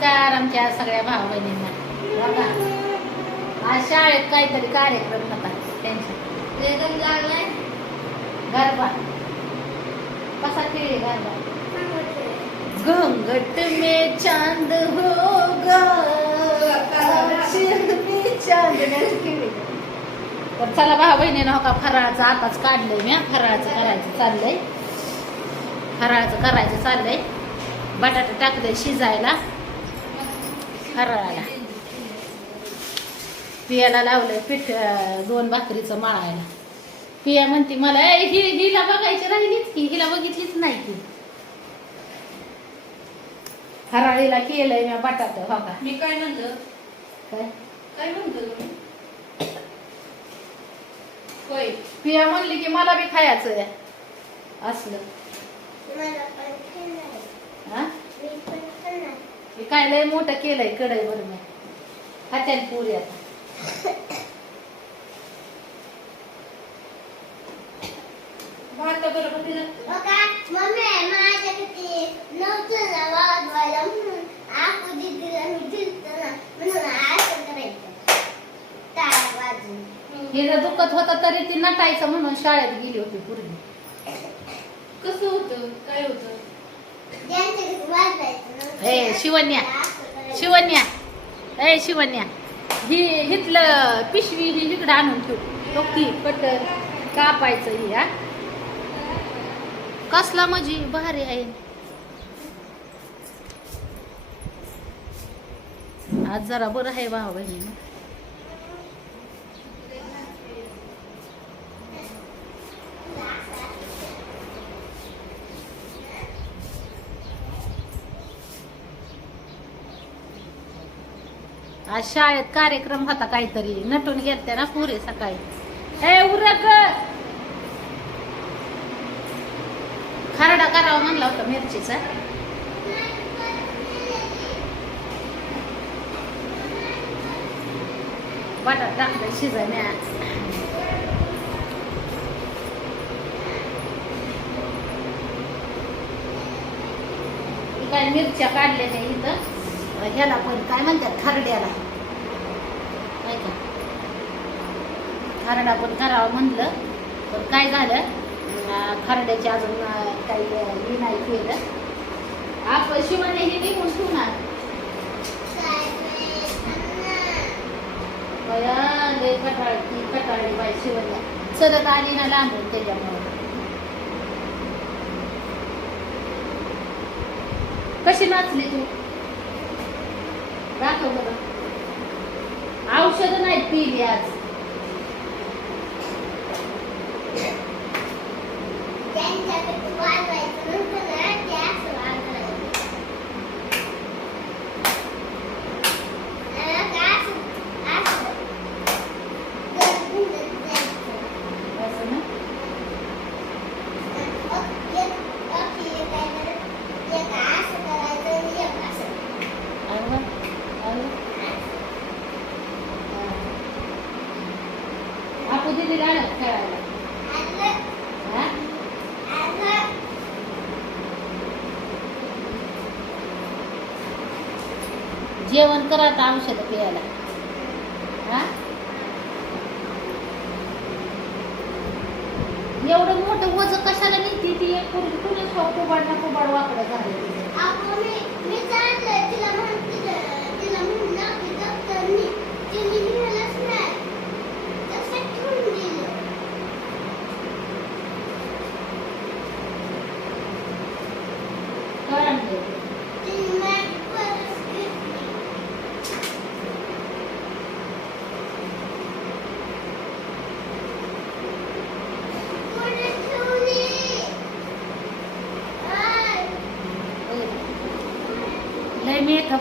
नमस्कार आमच्या सगळ्या भाऊ बहिणींना बघा आज शाळेत काहीतरी कार्यक्रम होता. लागलाय? गरबा. कसा खेळ गरबा? घंघट में चांद तर चला भाऊ बहिणीनं हो का फराळाचं आताच काढलंय मी हा. फराळाचं करायचं चाललंय. फराळाचं करायचं चाललंय. बटाटा टाकलंय शिजायला. फराळाला पियाला लावलंय पीठ दोन भाकरीचं मळायला. पिया म्हणते मला "ए, हि हिला बघायची राहिलीच की हिला बघितलीच नाही की. फराळीला केलंय मी बटाट हो का? मी काय म्हणलं? काय? काय म्हणतो होय. पिया म्हणली की मला बी खायचं आहे असलं. मला पण खाणार. हा. हे काय लय मोठं केलंय कढई वर मी. हात्यान पुरी आता. भात बरोबर हे जर दुखत होतं तरी ती नटायचं म्हणून शाळेत गेली होती पूर्वी. कसं होतं? काय होतं? ए, शिवण्या. शिवन्या ए शिवन्या ही हिथलं पिशवी ही इकडं आणून ठेव. टोकी पटर कटर कापायचं ही हा. कसला म्हणजे भारी आहे. आज जरा बरं आहे भाऊ बहिणी आज शाळेत कार्यक्रम होता काहीतरी. नटून गेलते ना पुरे सकाळी. ए उरक! खरडा करावा म्हणला होता मिरचीचा. बटाट टाकलं शिजण्या काय मिरच्या काढलेल्या इथं? ह्याला पण काय म्हणतात? खरड्याला. नाही का? खरडा पण करावं म्हणलं. पण काय झालं? अं, खरड्याचे अजून काही हे नाही केलं. आपण शिवाने हे निघून ठेवणार. काय नाही खाणार. बया लय कटाळी बाई शिवल्या आली ना लांबून त्याच्यामुळे. कशी नाचली तू दाखव बरं औषधं नाहीत पिली आज त्यांच्या घरी वाजवायचं नव्हतं ना, ते असं वाजवायचं. आणि आता असं- असं. गरगून जायचं. असं ना अरे वा, अरे वा. हा. आपण दिली राहणार खेळायला हा? जेवण करा आता औषध प्यायला. हा? एवढं मोठं वज कशाला निघते ती? एक पूर्वी कुणी कोबाड ना कोबाड वाकडं झालं कळण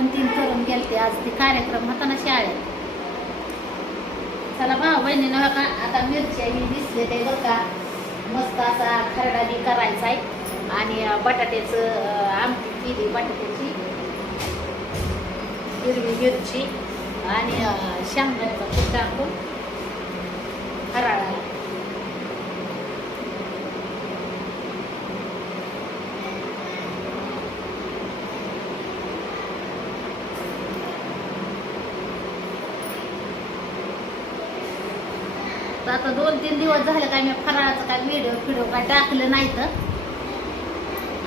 पण तीन करून गेलते आज ते कार्यक्रम होता ना शाळेत. चला भाऊ बहिणीनं का आता मिरच्या ही दिसले ते बरं का. मस्त असा खरडा बी करायचा आहे. आणि बटाट्याचं आमटी केली बटाट्याची. हिरवी मिरची. आणि अं, शेंगदाण्याचा कूट टाकून फराळाला तर आता दोन तीन दिवस झाले काय मी फराळाचं काय व्हिडिओ फिडिओ काय टाकलं नाही तर.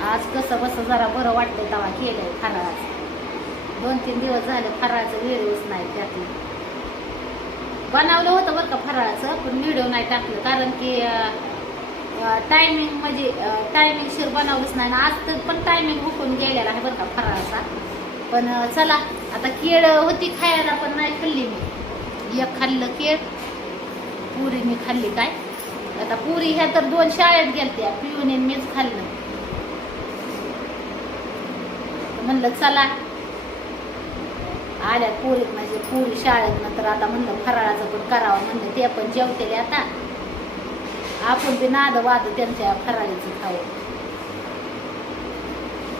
आज कसं बसं जरा बरं वाटतं तेव्हा केलंय फराळाचं. दोन तीन दिवस झाले फराळाचं व्हिडिओच नाही टाकलं. बनवलं होतं बरं का फराळाचं पण व्हिडिओ नाही टाकलं. कारण की टायमिंग म्हणजे टायमिंग शिर बनवलंच नाही. आज तर पण टायमिंग हुकून गेलेला आहे बरं का फराळाचा. पण चला आता केळ होती खायला पण नाही खाल्ली मी. एक खाल्लं केळ पुरी मी खाल्ली काय? आता पुरी ह्या तर दोन शाळेत गेलत्या पिऊन येऊन मीच खाल्लं. म्हणलं चला. आल्या पुरीत म्हणजे पुरी शाळेत नंतर आता म्हणलं फराळाचं पण करावं. म्हणलं ते पण जेवतेले आता. आपण बी नाद वाद त्यांच्या फराळीचं खावं.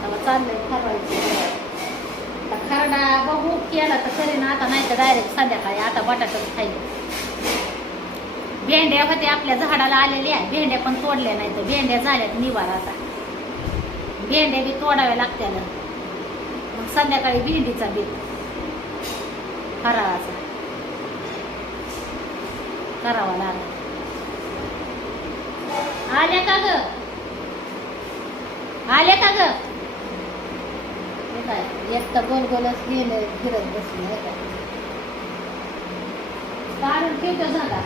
आता चाललंय फराळीचं. आता खरडा बघू केला तर करीन आता नाही तर डायरेक्ट संध्याकाळी आता बटाटाच खाईल भेंड्या होत्या आपल्या झाडाला आलेल्या भेंड्या पण तोडल्या नाही तर भेंड्या झाल्यात निवार आता. भेंड्या बी तोडाव्या लागत्या मग संध्याकाळी भेंडीचा बीत फराळाचा. करावा लागला. आल्या का ग? आल्या का ग? हे काय एक तर गोल गोलच गेलं फिरत बसले हे काय काढून झाला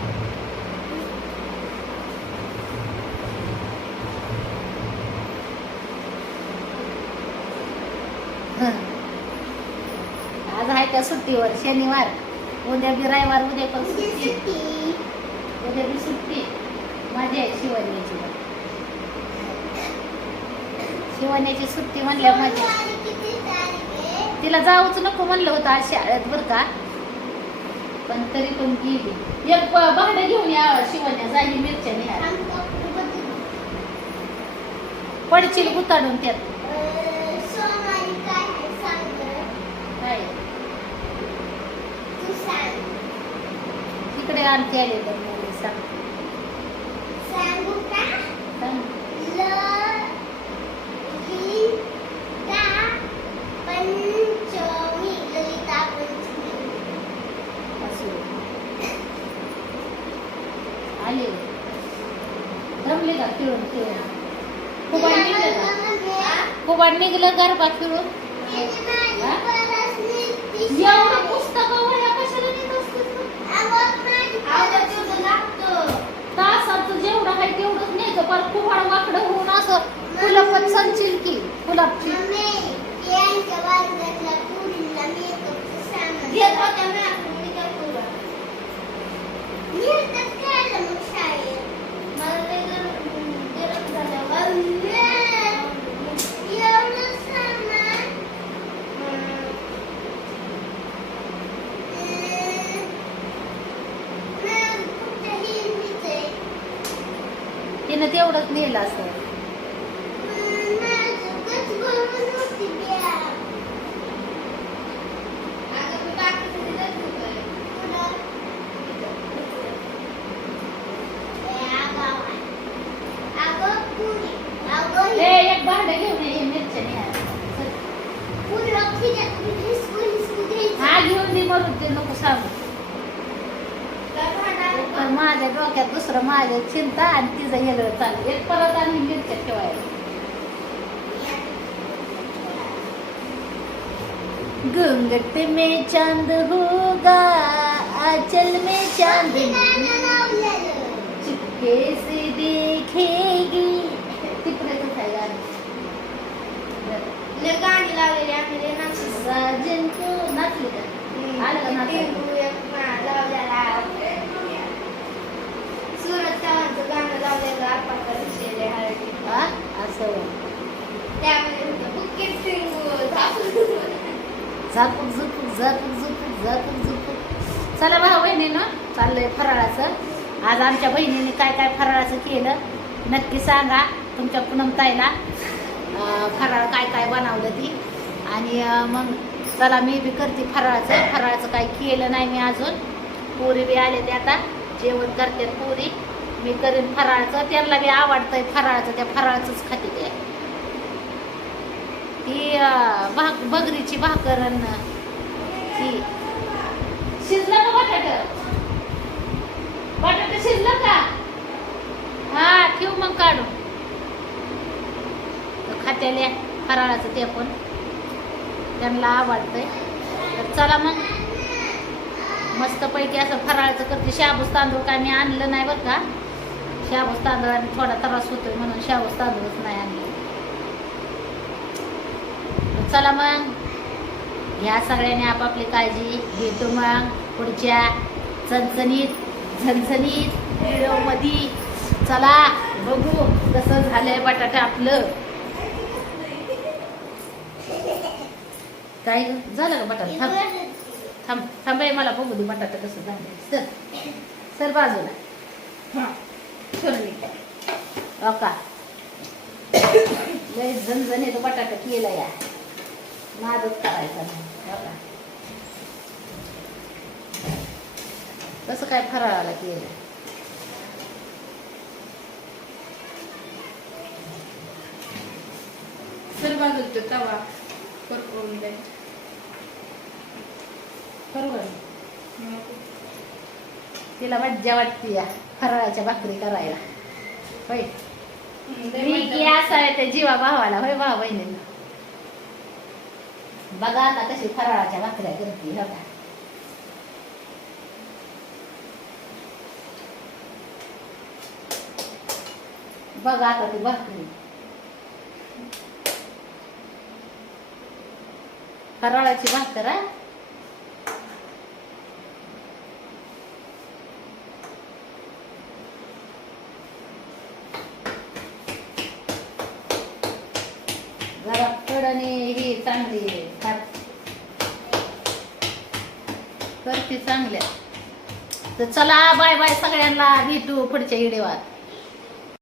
त्या सुट्टीवर शनिवार. उद्या बी रविवार उद्या पण सुट्टी. उद्या बी सुट्टी. मजा आहे शिवण्याची. शिवण्याची सुट्टी म्हणल्या मजा तिला जाऊच नको म्हणलं होतं आज शाळेत बरं का. पण तरी पण गेली. एक भांडं घेऊन या शिवण्या जाई मिरच्या निहार पडशील गुताडून त्यात सोमारी काय आहे सांग बरं. काय तू सांग आणते आले तर मग सांग. का? सांग. ल ली ता पंचमी ललिता पंचमी. असं. आले. जमले का खेळून खेळून? खूप निघलं का? खूप निघलं गरबा खेळून? एवढं तासाचं जेवढं आहे तेवढंच न्यायचं. पण कुवाड वाकडं होऊन असं संचिल की. तिनं तेवढंच नेलं असं. हा घेऊन दे मरून ते नको सांगू. माझ्या डोक्यात दुसरं माझ्या चिंता आणि तिचं वेगळं चालू. एक परत आणि मिरच्या ठेवायला घूंघट में चांद होगा आंचल में चांदनी चुपके से देखेगी. तिकडेच आहे गाणं. लावलेली आम्ही को नाचली. का? आलं का नाचायला? सुरत चव्हाणचं गाणं लावलेलं आपण असं त्यामध्ये होतं बुकेट झापूक झुपूक झपूक झुपूक झपूक झुपूक चला भाऊ बहिणीनं चाललंय फराळाचं. आज आमच्या बहिणीने काय काय फराळाचं केलं नक्की सांगा तुमच्या पुनमताईला फराळ काय काय बनवलं ती. आणि मग चला मी बी करते फराळाचं. फराळाचं काय केलं नाही मी अजून. पुरी बी आले ते आता. जेवण करते पुरी. मी करेन फराळचं त्यांना बी आवडतंय फराळाचं त्या फराळचंच खाते ते. ती भाक बगरीची भाकर अन्न ती. शिजलं का बटाट? बटाट शिजलं का? हा ठेव मग काढू खात्याला फराळाचं ते पण. त्यांना आवडतंय. तर चला मग. मस्तपैकी असं फराळाचं करते. शाबूस तांदूळ काय मी आणलं नाही बरं का. शाबूस तांदूळ थोडा त्रास होतोय म्हणून शाबूस तांदूळच नाही आणले. चला मग. ह्या सगळ्यांनी आपापली काळजी घेतो मग पुढच्या चणचणीत झणझणीत व्हिडिओमध्ये. चला बघू कसं झालंय बटाटा आपलं. काय झालं का बटाटा? थांब थांब थांबे मला बघू दे बटाटा कसं झालं सर सर बाजूला. हा ठरली हो का? लय झणझणीत बटाटा केला या. नादच करायचा नाही. हो कसं काय फराळाला केलं सर बाजूला तवा द्यायचा बरोबर. तिला मज्जा वाटते या. फराळाच्या भाकरी करायला. होय. मी की असं आहे त्या जीवा भावाला होय भावा बहिणीला बघा आता कशी फराळाच्या भाकऱ्या करते हो का? बघा आता ती भाकरी. फराळाची भाकर हा जरा चांगली करते चांगल्या. तर चला बाय बाय सगळ्यांना. भेटू पुढच्या व्हिडिओत